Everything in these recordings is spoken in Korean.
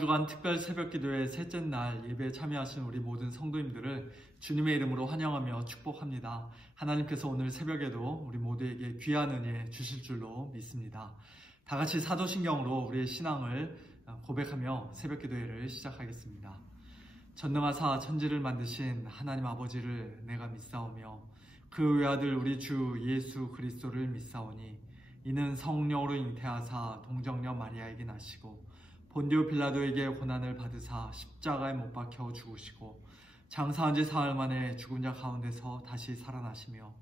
주간 특별 새벽기도회 셋째 날 예배에 참여하신 우리 모든 성도님들을 주님의 이름으로 환영하며 축복합니다. 하나님께서 오늘 새벽에도 우리 모두에게 귀한 은혜 주실 줄로 믿습니다. 다 같이 사도신경으로 우리의 신앙을 고백하며 새벽기도회를 시작하겠습니다. 전능하사 천지를 만드신 하나님 아버지를 내가 믿사오며 그 외아들 우리 주 예수 그리스도를 믿사오니 이는 성령으로 잉태하사 동정녀 마리아에게 나시고 본디오 빌라도에게 고난을 받으사 십자가에 못 박혀 죽으시고 장사한 지 사흘 만에 죽은 자 가운데서 다시 살아나시며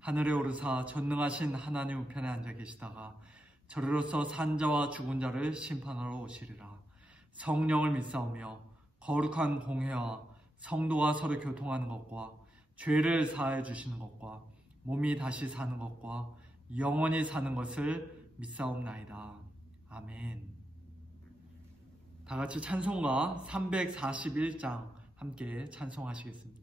하늘에 오르사 전능하신 하나님 우편에 앉아 계시다가 저리로서 산 자와 죽은 자를 심판하러 오시리라. 성령을 믿사오며 거룩한 공회와 성도가 서로 교통하는 것과 죄를 사하여 주시는 것과 몸이 다시 사는 것과 영원히 사는 것을 믿사옵나이다. 아멘. 다 같이 찬송가 341장 함께 찬송하시겠습니다.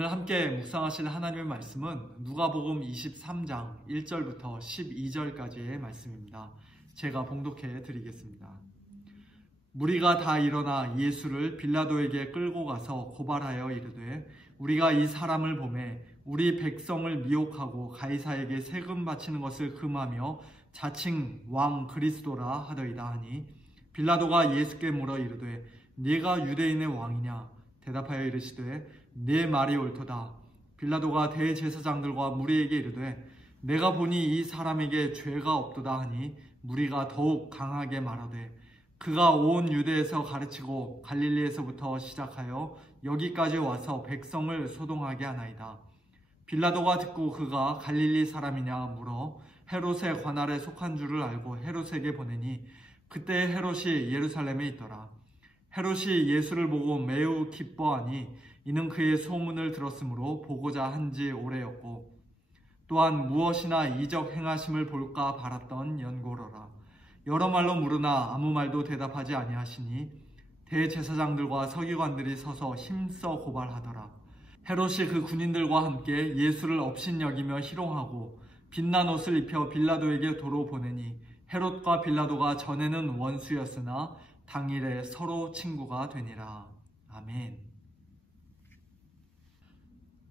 오늘 함께 묵상하실 하나님의 말씀은 누가복음 23장 1절부터 12절까지의 말씀입니다. 제가 봉독해 드리겠습니다. 무리가 다 일어나 예수를 빌라도에게 끌고 가서 고발하여 이르되 우리가 이 사람을 보매 우리 백성을 미혹하고 가이사에게 세금 바치는 것을 금하며 자칭 왕 그리스도라 하더이다 하니 빌라도가 예수께 물어 이르되 네가 유대인의 왕이냐? 대답하여 이르시되 네 말이 옳도다. 빌라도가 대제사장들과 무리에게 이르되 내가 보니 이 사람에게 죄가 없도다 하니 무리가 더욱 강하게 말하되 그가 온 유대에서 가르치고 갈릴리에서부터 시작하여 여기까지 와서 백성을 소동하게 하나이다. 빌라도가 듣고 그가 갈릴리 사람이냐 물어 헤롯의 관할에 속한 줄을 알고 헤롯에게 보내니 그때 헤롯이 예루살렘에 있더라. 헤롯이 예수를 보고 매우 기뻐하니 이는 그의 소문을 들었으므로 보고자 한지 오래였고 또한 무엇이나 이적 행하심을 볼까 바랐던 연고로라. 여러 말로 물으나 아무 말도 대답하지 아니하시니 대제사장들과 서기관들이 서서 힘써 고발하더라. 헤롯이 그 군인들과 함께 예수를 업신여기며 희롱하고 빛난 옷을 입혀 빌라도에게 도로 보내니 헤롯과 빌라도가 전에는 원수였으나 당일에 서로 친구가 되니라. 아멘.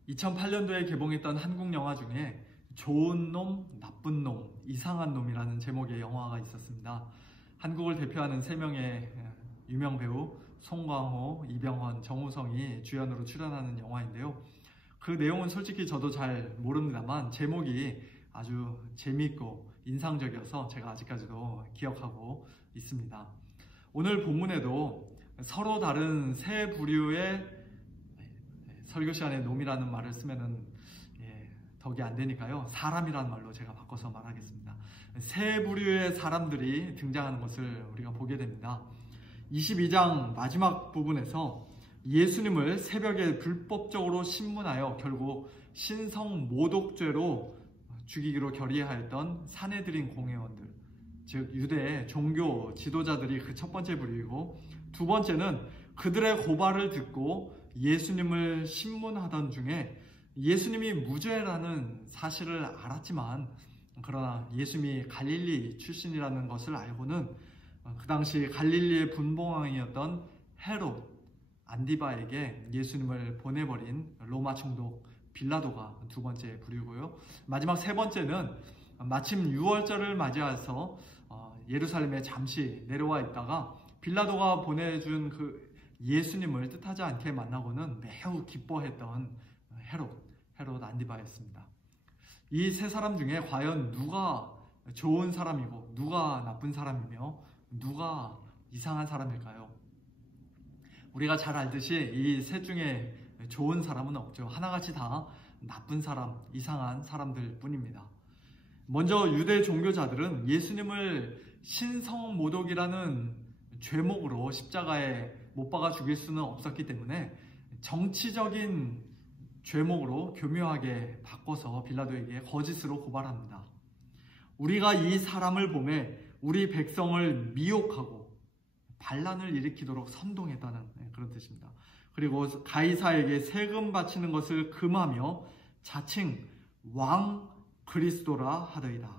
2008년도에 개봉했던 한국 영화 중에 좋은 놈, 나쁜 놈, 이상한 놈이라는 제목의 영화가 있었습니다. 한국을 대표하는 3명의 유명 배우 송강호, 이병헌, 정우성이 주연으로 출연하는 영화인데요. 그 내용은 솔직히 저도 잘 모릅니다만 제목이 아주 재미있고 인상적이어서 제가 아직까지도 기억하고 있습니다. 오늘 본문에도 서로 다른 세 부류의 설교 시간에 놈이라는 말을 쓰면은 덕이 안 되니까요. 사람이라는 말로 제가 바꿔서 말하겠습니다. 세 부류의 사람들이 등장하는 것을 우리가 보게 됩니다. 22장 마지막 부분에서 예수님을 새벽에 불법적으로 신문하여 결국 신성모독죄로 죽이기로 결의하였던 산헤드린 공회원들, 즉 유대 종교 지도자들이 그 첫 번째 부류이고, 두 번째는 그들의 고발을 듣고 예수님을 신문하던 중에 예수님이 무죄라는 사실을 알았지만, 그러나 예수님이 갈릴리 출신이라는 것을 알고는 그 당시 갈릴리의 분봉왕이었던 헤롯 안디바에게 예수님을 보내버린 로마 총독 빌라도가 두 번째 부류고요. 마지막 세 번째는 마침 6월절을 맞이해서 예루살렘에 잠시 내려와 있다가 빌라도가 보내준 그 예수님을 뜻하지 않게 만나고는 매우 기뻐했던 헤롯 안디바였습니다. 이 세 사람 중에 과연 누가 좋은 사람이고 누가 나쁜 사람이며 누가 이상한 사람일까요? 우리가 잘 알듯이 이 셋 중에 좋은 사람은 없죠. 하나같이 다 나쁜 사람, 이상한 사람들 뿐입니다. 먼저 유대 종교자들은 예수님을 신성모독이라는 죄목으로 십자가에 못 박아 죽일 수는 없었기 때문에 정치적인 죄목으로 교묘하게 바꿔서 빌라도에게 거짓으로 고발합니다. 우리가 이 사람을 보매 우리 백성을 미혹하고 반란을 일으키도록 선동했다는 그런 뜻입니다. 그리고 가이사에게 세금 바치는 것을 금하며 자칭 왕 그리스도라 하더이다.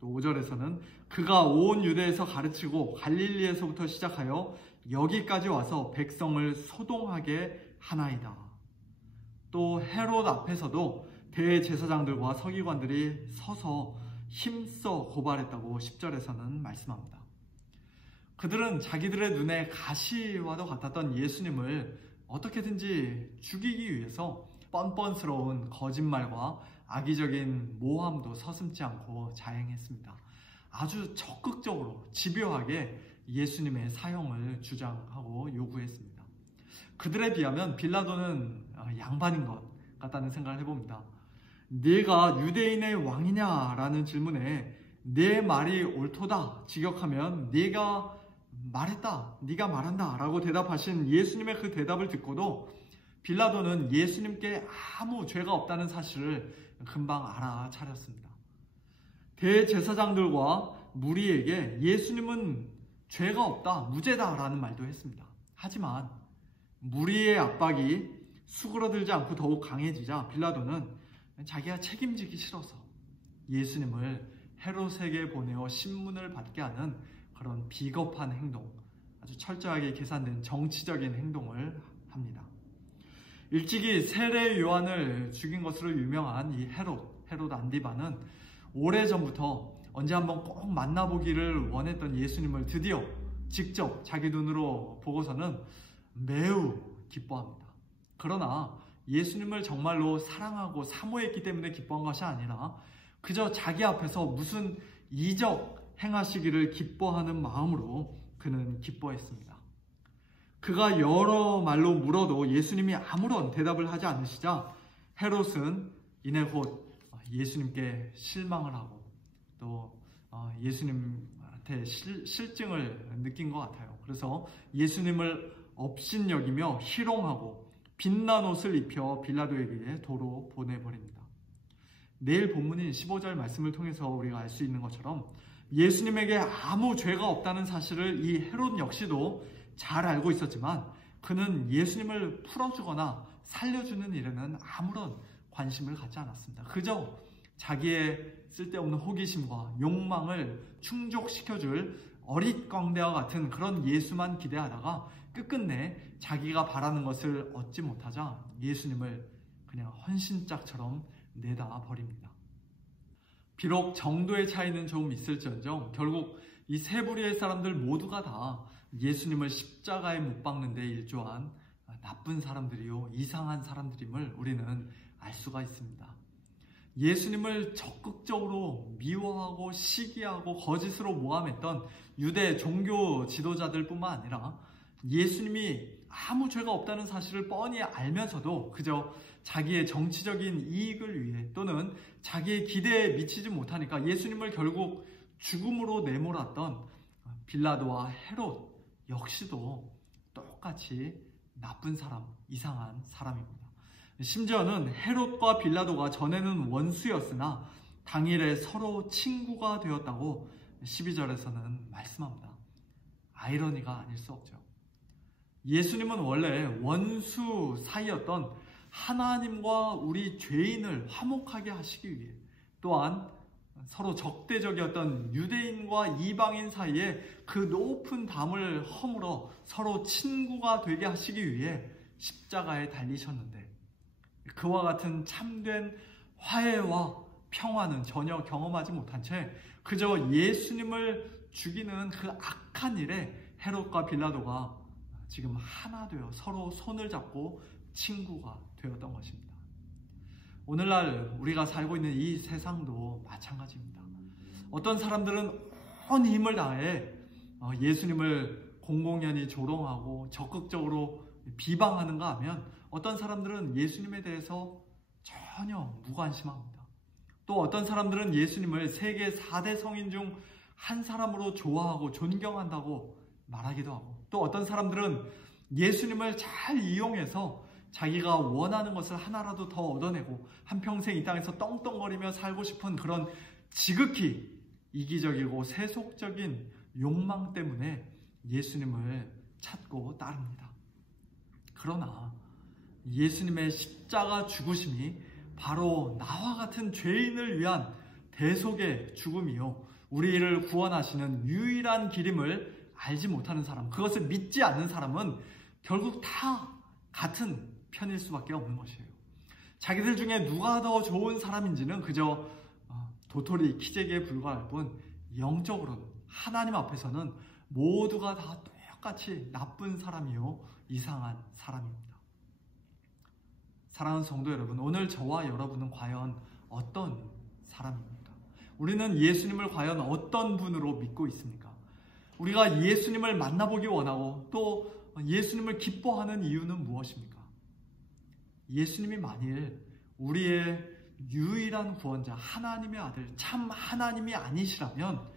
또 5절에서는 그가 온 유대에서 가르치고 갈릴리에서부터 시작하여 여기까지 와서 백성을 소동하게 하나이다. 또 헤롯 앞에서도 대제사장들과 서기관들이 서서 힘써 고발했다고 10절에서는 말씀합니다. 그들은 자기들의 눈에 가시와도 같았던 예수님을 어떻게든지 죽이기 위해서 뻔뻔스러운 거짓말과 악의적인 모함도 서슴지 않고 자행했습니다. 아주 적극적으로 집요하게 예수님의 사형을 주장하고 요구했습니다. 그들에 비하면 빌라도는 양반인 것 같다는 생각을 해봅니다. 네가 유대인의 왕이냐라는 질문에 내 말이 옳도다 직역하면 네가 말했다, 네가 말한다 라고 대답하신 예수님의 그 대답을 듣고도 빌라도는 예수님께 아무 죄가 없다는 사실을 금방 알아차렸습니다. 대제사장들과 무리에게 예수님은 죄가 없다, 무죄다 라는 말도 했습니다. 하지만 무리의 압박이 수그러들지 않고 더욱 강해지자 빌라도는 자기가 책임지기 싫어서 예수님을 헤롯에게 보내어 신문을 받게 하는 그런 비겁한 행동, 아주 철저하게 계산된 정치적인 행동을 합니다. 일찍이 세례 요한을 죽인 것으로 유명한 이 헤롯 안디바는 오래전부터 언제 한번 꼭 만나보기를 원했던 예수님을 드디어 직접 자기 눈으로 보고서는 매우 기뻐합니다. 그러나 예수님을 정말로 사랑하고 사모했기 때문에 기뻐한 것이 아니라 그저 자기 앞에서 무슨 이적 행하시기를 기뻐하는 마음으로 그는 기뻐했습니다. 그가 여러 말로 물어도 예수님이 아무런 대답을 하지 않으시자 헤롯은 이내 곧 예수님께 실망을 하고 또 예수님한테 실증을 느낀 것 같아요. 그래서 예수님을 업신여기며 희롱하고 빛난 옷을 입혀 빌라도에게 도로 보내버립니다. 내일 본문인 15절 말씀을 통해서 우리가 알 수 있는 것처럼 예수님에게 아무 죄가 없다는 사실을 이 헤롯 역시도 잘 알고 있었지만 그는 예수님을 풀어주거나 살려주는 일에는 아무런 관심을 갖지 않았습니다. 그저 자기의 쓸데없는 호기심과 욕망을 충족시켜줄 어릿광대와 같은 그런 예수만 기대하다가 끝끝내 자기가 바라는 것을 얻지 못하자 예수님을 그냥 헌신짝처럼 내다 버립니다. 비록 정도의 차이는 좀 있을지언정 결국 이 세 부류의 사람들 모두가 다 예수님을 십자가에 못 박는 데 일조한 나쁜 사람들이요, 이상한 사람들임을 우리는 알 수가 있습니다. 예수님을 적극적으로 미워하고 시기하고 거짓으로 모함했던 유대 종교 지도자들 뿐만 아니라 예수님이 아무 죄가 없다는 사실을 뻔히 알면서도 그저 자기의 정치적인 이익을 위해 또는 자기의 기대에 미치지 못하니까 예수님을 결국 죽음으로 내몰았던 빌라도와 헤롯 역시도 똑같이 나쁜 사람, 이상한 사람입니다. 심지어는 헤롯과 빌라도가 전에는 원수였으나 당일에 서로 친구가 되었다고 12절에서는 말씀합니다. 아이러니가 아닐 수 없죠. 예수님은 원래 원수 사이였던 하나님과 우리 죄인을 화목하게 하시기 위해 또한 서로 적대적이었던 유대인과 이방인 사이에 그 높은 담을 허물어 서로 친구가 되게 하시기 위해 십자가에 달리셨는데 그와 같은 참된 화해와 평화는 전혀 경험하지 못한 채 그저 예수님을 죽이는 그 악한 일에 헤롯과 빌라도가 지금 하나 되어 서로 손을 잡고 친구가 되었던 것입니다. 오늘날 우리가 살고 있는 이 세상도 마찬가지입니다. 어떤 사람들은 온 힘을 다해 예수님을 공공연히 조롱하고 적극적으로 비방하는가 하면 어떤 사람들은 예수님에 대해서 전혀 무관심합니다. 또 어떤 사람들은 예수님을 세계 4대 성인 중 한 사람으로 좋아하고 존경한다고 말하기도 하고 또 어떤 사람들은 예수님을 잘 이용해서 자기가 원하는 것을 하나라도 더 얻어내고 한평생 이 땅에서 떵떵거리며 살고 싶은 그런 지극히 이기적이고 세속적인 욕망 때문에 예수님을 찾고 따릅니다. 그러나 예수님의 십자가 죽으심이 바로 나와 같은 죄인을 위한 대속의 죽음이요 우리를 구원하시는 유일한 길임을 알지 못하는 사람, 그것을 믿지 않는 사람은 결국 다 같은 편일 수밖에 없는 것이에요. 자기들 중에 누가 더 좋은 사람인지는 그저 도토리 키재기에 불과할 뿐 영적으로는 하나님 앞에서는 모두가 다 똑같이 나쁜 사람이요 이상한 사람입니다. 사랑하는 성도 여러분, 오늘 저와 여러분은 과연 어떤 사람입니까? 우리는 예수님을 과연 어떤 분으로 믿고 있습니까? 우리가 예수님을 만나보기 원하고 또 예수님을 기뻐하는 이유는 무엇입니까? 예수님이 만일 우리의 유일한 구원자, 하나님의 아들, 참 하나님이 아니시라면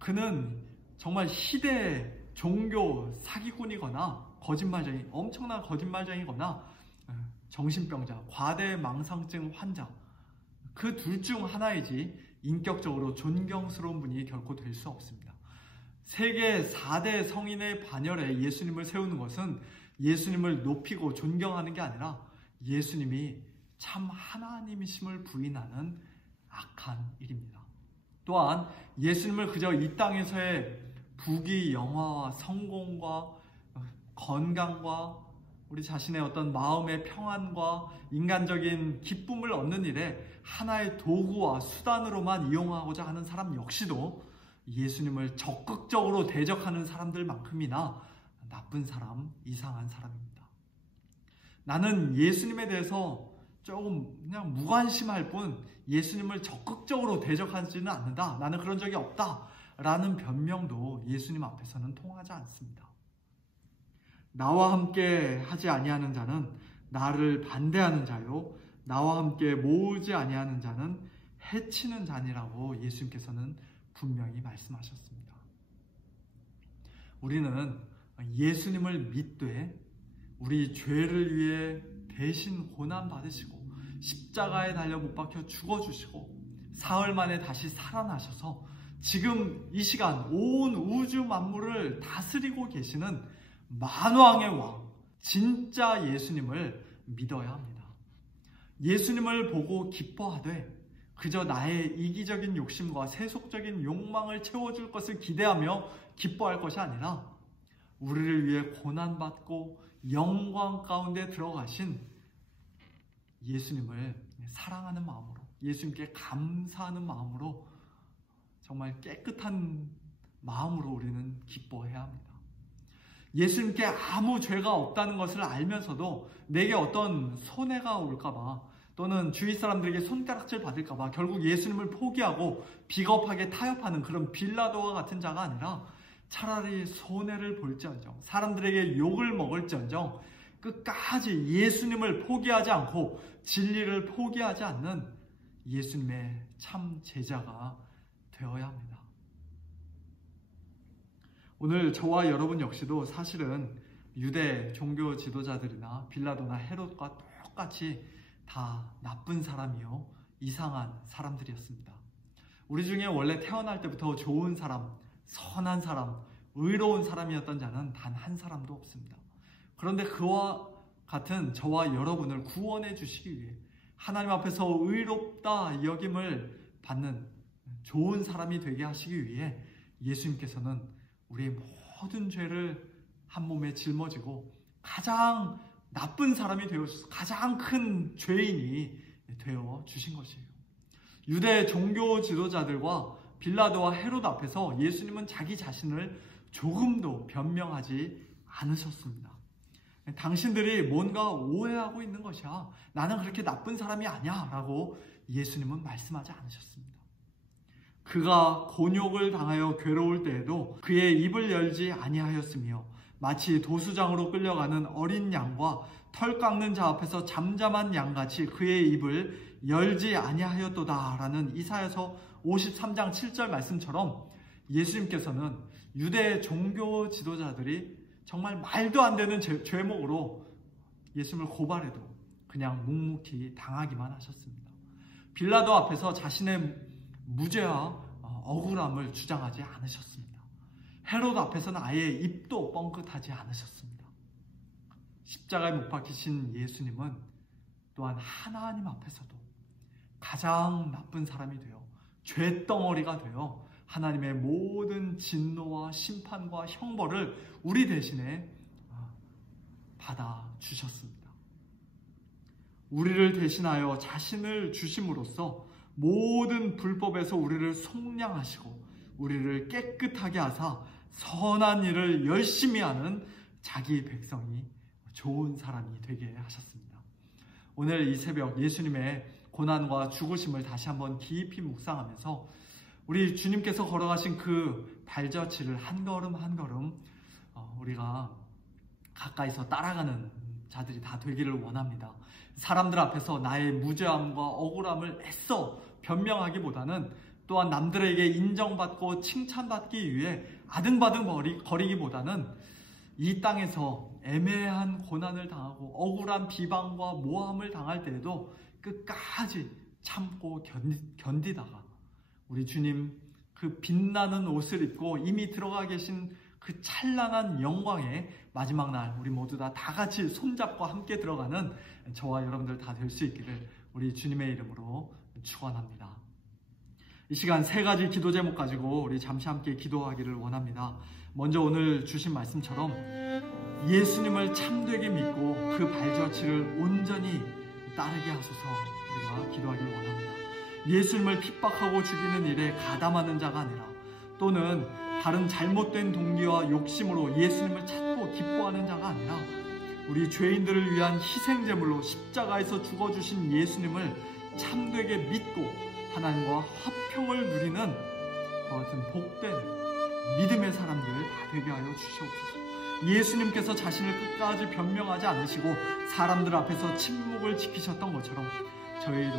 그는 정말 희대의 종교 사기꾼이거나 거짓말쟁이, 엄청난 거짓말쟁이거나 정신병자, 과대망상증 환자, 그 둘 중 하나이지 인격적으로 존경스러운 분이 결코 될 수 없습니다. 세계 4대 성인의 반열에 예수님을 세우는 것은 예수님을 높이고 존경하는 게 아니라 예수님이 참 하나님이심을 부인하는 악한 일입니다. 또한 예수님을 그저 이 땅에서의 부귀, 영화와 성공과 건강과 우리 자신의 어떤 마음의 평안과 인간적인 기쁨을 얻는 일에 하나의 도구와 수단으로만 이용하고자 하는 사람 역시도 예수님을 적극적으로 대적하는 사람들만큼이나 나쁜 사람, 이상한 사람입니다. 나는 예수님에 대해서 조금 그냥 무관심할 뿐 예수님을 적극적으로 대적하지는 않는다. 나는 그런 적이 없다. 라는 변명도 예수님 앞에서는 통하지 않습니다. 나와 함께 하지 아니하는 자는 나를 반대하는 자요 나와 함께 모으지 아니하는 자는 해치는 자니라고 예수님께서는 분명히 말씀하셨습니다. 우리는 예수님을 믿되 우리 죄를 위해 대신 고난 받으시고 십자가에 달려 못 박혀 죽어주시고 사흘 만에 다시 살아나셔서 지금 이 시간 온 우주 만물을 다스리고 계시는 만왕의 왕, 진짜 예수님을 믿어야 합니다. 예수님을 보고 기뻐하되 그저 나의 이기적인 욕심과 세속적인 욕망을 채워줄 것을 기대하며 기뻐할 것이 아니라 우리를 위해 고난받고 영광 가운데 들어가신 예수님을 사랑하는 마음으로, 예수님께 감사하는 마음으로, 정말 깨끗한 마음으로 우리는 기뻐해야 합니다. 예수님께 아무 죄가 없다는 것을 알면서도 내게 어떤 손해가 올까봐, 또는 주위 사람들에게 손가락질 받을까봐 결국 예수님을 포기하고 비겁하게 타협하는 그런 빌라도와 같은 자가 아니라 차라리 손해를 볼지언정, 사람들에게 욕을 먹을지언정 끝까지 예수님을 포기하지 않고 진리를 포기하지 않는 예수님의 참 제자가 되어야 합니다. 오늘 저와 여러분 역시도 사실은 유대 종교 지도자들이나 빌라도나 헤롯과 똑같이 다 나쁜 사람이요, 이상한 사람들이었습니다. 우리 중에 원래 태어날 때부터 좋은 사람, 선한 사람, 의로운 사람이었던 자는 단 한 사람도 없습니다. 그런데 그와 같은 저와 여러분을 구원해 주시기 위해 하나님 앞에서 의롭다 여김을 받는 좋은 사람이 되게 하시기 위해 예수님께서는 우리의 모든 죄를 한 몸에 짊어지고 가장 나쁜 사람이 되어서 가장 큰 죄인이 되어 주신 것이에요. 유대 종교 지도자들과 빌라도와 헤롯 앞에서 예수님은 자기 자신을 조금도 변명하지 않으셨습니다. 당신들이 뭔가 오해하고 있는 것이야, 나는 그렇게 나쁜 사람이 아니야 라고 예수님은 말씀하지 않으셨습니다. 그가 곤욕을 당하여 괴로울 때에도 그의 입을 열지 아니하였으며 마치 도수장으로 끌려가는 어린 양과 털 깎는 자 앞에서 잠잠한 양같이 그의 입을 열지 아니하였도다 라는 이사야서 53장 7절 말씀처럼 예수님께서는 유대 종교 지도자들이 정말 말도 안 되는 죄목으로 예수님을 고발해도 그냥 묵묵히 당하기만 하셨습니다. 빌라도 앞에서 자신의 무죄와 억울함을 주장하지 않으셨습니다. 헤롯 앞에서는 아예 입도 뻥끗하지 않으셨습니다. 십자가에 못 박히신 예수님은 또한 하나님 앞에서도 가장 나쁜 사람이 되어 죄덩어리가 되어 하나님의 모든 진노와 심판과 형벌을 우리 대신에 받아 주셨습니다. 우리를 대신하여 자신을 주심으로써 모든 불법에서 우리를 속량하시고 우리를 깨끗하게 하사 선한 일을 열심히 하는 자기 백성이 좋은 사람이 되게 하셨습니다. 오늘 이 새벽 예수님의 고난과 죽으심을 다시 한번 깊이 묵상하면서 우리 주님께서 걸어가신 그 발자취를 한 걸음 한 걸음 우리가 가까이서 따라가는 자들이 다 되기를 원합니다. 사람들 앞에서 나의 무죄함과 억울함을 애써 변명하기보다는 또한 남들에게 인정받고 칭찬받기 위해 아등바등 거리기보다는 이 땅에서 애매한 고난을 당하고 억울한 비방과 모함을 당할 때에도 끝까지 참고 견디다가 우리 주님 그 빛나는 옷을 입고 이미 들어가 계신 그 찬란한 영광의 마지막 날 우리 모두 다 같이 손잡고 함께 들어가는 저와 여러분들 다 될 수 있기를 우리 주님의 이름으로 축원합니다. 이 시간 세 가지 기도 제목 가지고 우리 잠시 함께 기도하기를 원합니다. 먼저 오늘 주신 말씀처럼 예수님을 참되게 믿고 그 발자취를 온전히 따르게 하소서 우리가 기도하기를 원합니다. 예수님을 핍박하고 죽이는 일에 가담하는 자가 아니라 또는 다른 잘못된 동기와 욕심으로 예수님을 찾고 기뻐하는 자가 아니라 우리 죄인들을 위한 희생제물로 십자가에서 죽어주신 예수님을 참되게 믿고 하나님과 화평을 누리는 그와 같은 복된 믿음의 사람들 다 되게 하여 주시옵소서. 예수님께서 자신을 끝까지 변명하지 않으시고 사람들 앞에서 침묵을 지키셨던 것처럼 저희도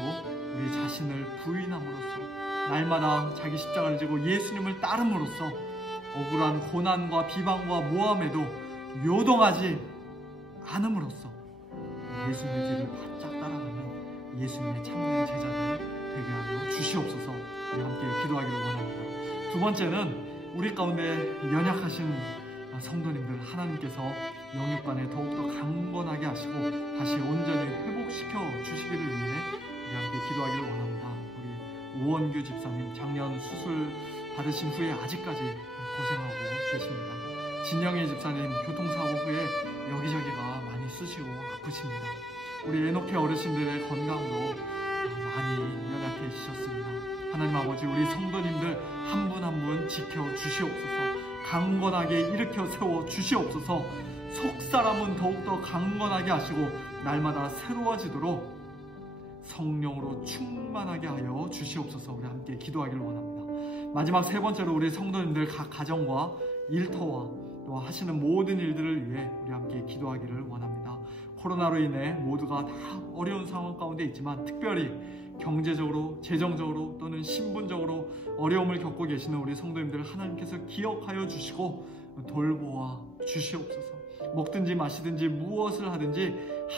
우리 자신을 부인함으로써 날마다 자기 십자가를 지고 예수님을 따름으로써 억울한 고난과 비방과 모함에도 요동하지 않음으로써 예수님의 길을 바짝 따라가는 예수님의 참된 제자들 되게 하여 주시옵소서. 우리 함께 기도하기를 원합니다. 두 번째는 우리 가운데 연약하신 성도님들 하나님께서 영육간에 더욱더 강건하게 하시고 다시 온전히 회복시켜 주시기를 위해 우리 함께 기도하기를 원합니다. 우리 오원규 집사님 작년 수술 받으신 후에 아직까지 고생하고 계십니다. 진영희 집사님 교통사고 후에 여기저기가 많이 쑤시고 아프십니다. 우리 에녹회 어르신들의 건강도 많이 연약해지셨습니다. 하나님 아버지, 우리 성도님들 한 분 한 분 지켜주시옵소서. 강건하게 일으켜 세워 주시옵소서. 속사람은 더욱더 강건하게 하시고 날마다 새로워지도록 성령으로 충만하게 하여 주시옵소서. 우리 함께 기도하기를 원합니다. 마지막 세 번째로 우리 성도님들 각 가정과 일터와 또 하시는 모든 일들을 위해 우리 함께 기도하기를 원합니다. 코로나로 인해 모두가 다 어려운 상황 가운데 있지만 특별히 경제적으로, 재정적으로 또는 신분적으로 어려움을 겪고 계시는 우리 성도님들을 하나님께서 기억하여 주시고 돌보아 주시옵소서. 먹든지 마시든지 무엇을 하든지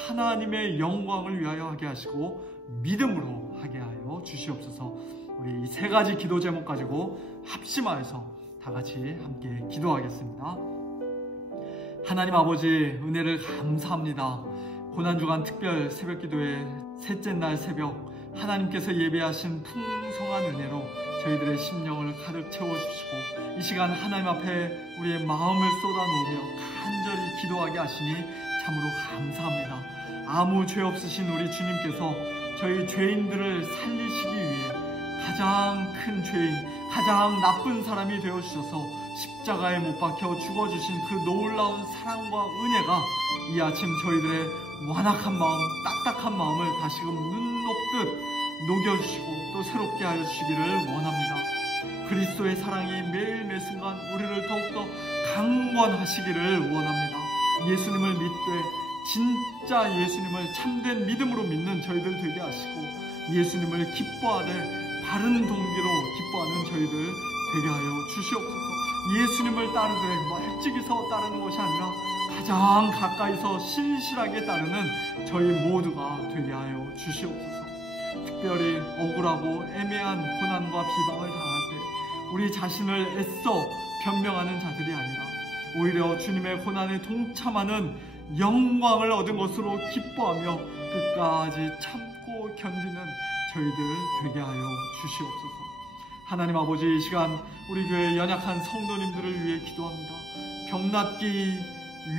하나님의 영광을 위하여 하게 하시고 믿음으로 하게 하여 주시옵소서. 우리 이 세 가지 기도 제목 가지고 합심하여서 다 같이 함께 기도하겠습니다. 하나님 아버지, 은혜를 감사합니다. 고난주간 특별 새벽기도의 셋째 날 새벽, 하나님께서 예배하신 풍성한 은혜로 저희들의 심령을 가득 채워주시고 이 시간 하나님 앞에 우리의 마음을 쏟아놓으며 간절히 기도하게 하시니 참으로 감사합니다. 아무 죄 없으신 우리 주님께서 저희 죄인들을 살리시기 위해 가장 큰 죄인, 가장 나쁜 사람이 되어주셔서 십자가에 못 박혀 죽어주신 그 놀라운 사랑과 은혜가 이 아침 저희들의 완악한 마음, 딱딱한 마음을 다시금 눈 녹듯 녹여주시고 또 새롭게 하여 주시기를 원합니다. 그리스도의 사랑이 매일 매 순간 우리를 더욱더 강건하시기를 원합니다. 예수님을 믿되 진짜 예수님을 참된 믿음으로 믿는 저희들 되게 하시고 예수님을 기뻐하되 바른 동기로 기뻐하는 저희들 되게 하여 주시옵소서. 예수님을 따르되 멀찍이서 따르는 것이 아니라 가장 가까이서 신실하게 따르는 저희 모두가 되게 하여 주시옵소서. 특별히 억울하고 애매한 고난과 비방을 당할 때 우리 자신을 애써 변명하는 자들이 아니라 오히려 주님의 고난에 동참하는 영광을 얻은 것으로 기뻐하며 끝까지 참고 견디는 저희들 되게 하여 주시옵소서. 하나님 아버지, 이 시간 우리 교회 연약한 성도님들을 위해 기도합니다. 병낫기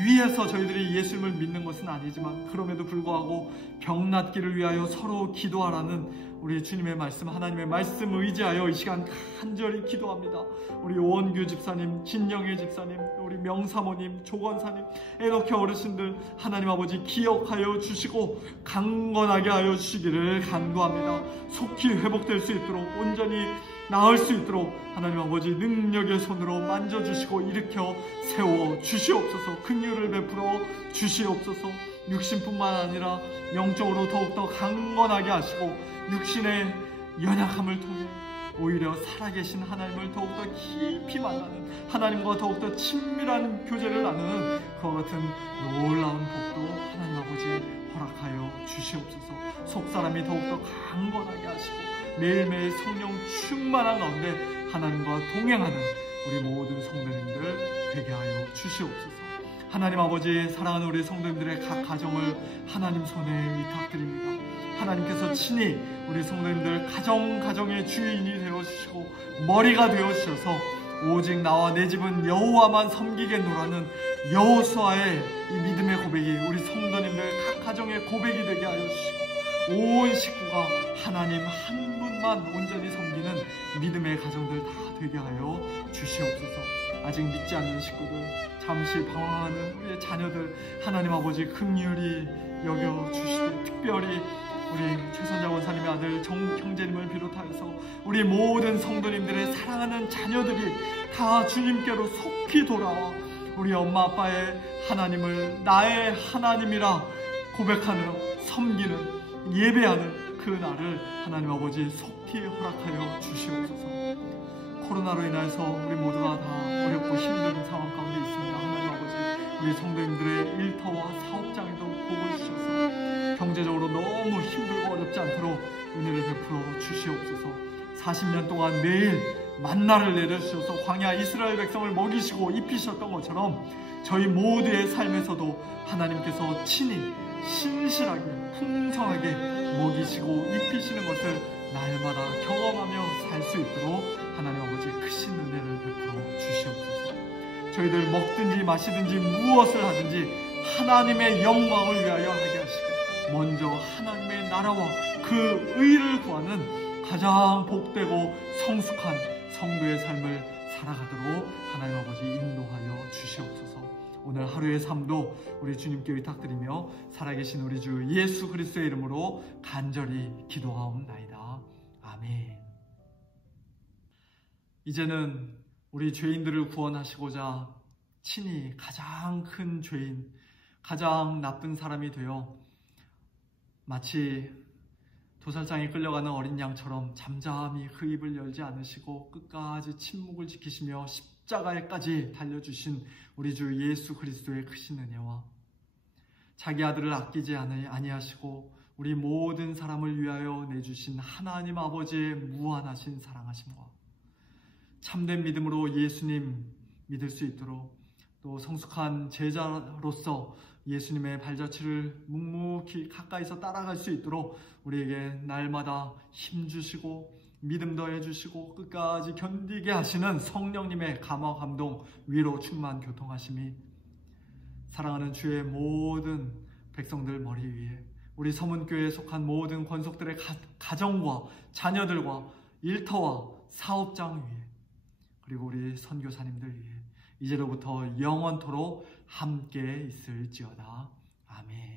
위해서 저희들이 예수님을 믿는 것은 아니지만 그럼에도 불구하고 병낫기를 위하여 서로 기도하라는 우리 주님의 말씀, 하나님의 말씀 의지하여 이 시간 간절히 기도합니다. 우리 오원규 집사님, 진영애 집사님, 우리 명사모님, 조건사님, 에녹회 어르신들 하나님 아버지 기억하여 주시고 강건하게 하여 주시기를 간구합니다. 속히 회복될 수 있도록, 온전히 나을 수 있도록 하나님 아버지 능력의 손으로 만져주시고 일으켜 세워 주시옵소서. 긍휼을 베풀어 주시옵소서. 육신뿐만 아니라 영적으로 더욱더 강건하게 하시고 육신의 연약함을 통해 오히려 살아계신 하나님을 더욱더 깊이 만나는, 하나님과 더욱더 친밀한 교제를 나누는 그와 같은 놀라운 복도 하나님 아버지 허락하여 주시옵소서. 속사람이 더욱더 강건하게 하시고 매일매일 성령 충만한 가운데 하나님과 동행하는 우리 모든 성도님들 되게 하여 주시옵소서. 하나님 아버지, 사랑하는 우리 성도님들의 각 가정을 하나님 손에 위탁드립니다. 하나님께서 친히 우리 성도님들 가정의 주인이 되어주시고 머리가 되어주셔서 오직 나와 내 집은 여호와만 섬기겠노라는 여호수아의 이 믿음의 고백이 우리 성도님들 각 가정의 고백이 되게 하여 주시고 온 식구가 하나님 한 분만 온전히 섬기는 믿음의 가정들 다 되게 하여 주시옵소서. 아직 믿지 않는 식구들, 잠시 방황하는 우리의 자녀들 하나님 아버지 긍휼히 여겨주시되 특별히 우리 최선자 원사님의 아들 정형제님을 비롯하여서 우리 모든 성도님들의 사랑하는 자녀들이 다 주님께로 속히 돌아와 우리 엄마 아빠의 하나님을 나의 하나님이라 고백하며 섬기는, 예배하는 그 날을 하나님 아버지 속히 허락하여 주시옵소서. 코로나로 인해서 우리 모두가 다 어렵고 힘든 상황 가운데 있습니다. 하나님 아버지, 우리 성도님들의 일터와 사업장에도 복을 주셔서 경제적으로 너무 힘들고 어렵지 않도록 은혜를 베풀어 주시옵소서. 40년 동안 매일 만나를 내려주셔서 광야 이스라엘 백성을 먹이시고 입히셨던 것처럼 저희 모두의 삶에서도 하나님께서 친히 신실하게 풍성하게 먹이시고 입히시는 것을 날마다 경험하며 살 수 있도록 하나님 아버지 크신 은혜를 베풀어 주시옵소서. 저희들 먹든지 마시든지 무엇을 하든지 하나님의 영광을 위하여 하게 하시고 먼저 하나님의 나라와 그 의를 구하는 가장 복되고 성숙한 성도의 삶을 살아가도록 하나님 아버지 인도하여 주시옵소서. 오늘 하루의 삶도 우리 주님께 의탁드리며 살아계신 우리 주 예수 그리스도의 이름으로 간절히 기도하옵나이다. 아멘. 이제는 우리 죄인들을 구원하시고자 친히 가장 큰 죄인, 가장 나쁜 사람이 되어 마치 도살장에 끌려가는 어린 양처럼 잠잠히 그 입을 열지 않으시고 끝까지 침묵을 지키시며 십자가에까지 달려주신 우리 주 예수 그리스도의 크신 은혜와 자기 아들을 아끼지 아니하시고 우리 모든 사람을 위하여 내주신 하나님 아버지의 무한하신 사랑하심과 참된 믿음으로 예수님 믿을 수 있도록 또 성숙한 제자로서 예수님의 발자취를 묵묵히 가까이서 따라갈 수 있도록 우리에게 날마다 힘주시고 믿음 더해주시고 끝까지 견디게 하시는 성령님의 감화 감동 위로 충만 교통하심이 사랑하는 주의 모든 백성들 머리 위에 우리 서문교회에 속한 모든 권속들의 가정과 자녀들과 일터와 사업장 위에 그리고 우리 선교사님들 위에 이제로부터 영원토록 함께 있을지어다. 아멘.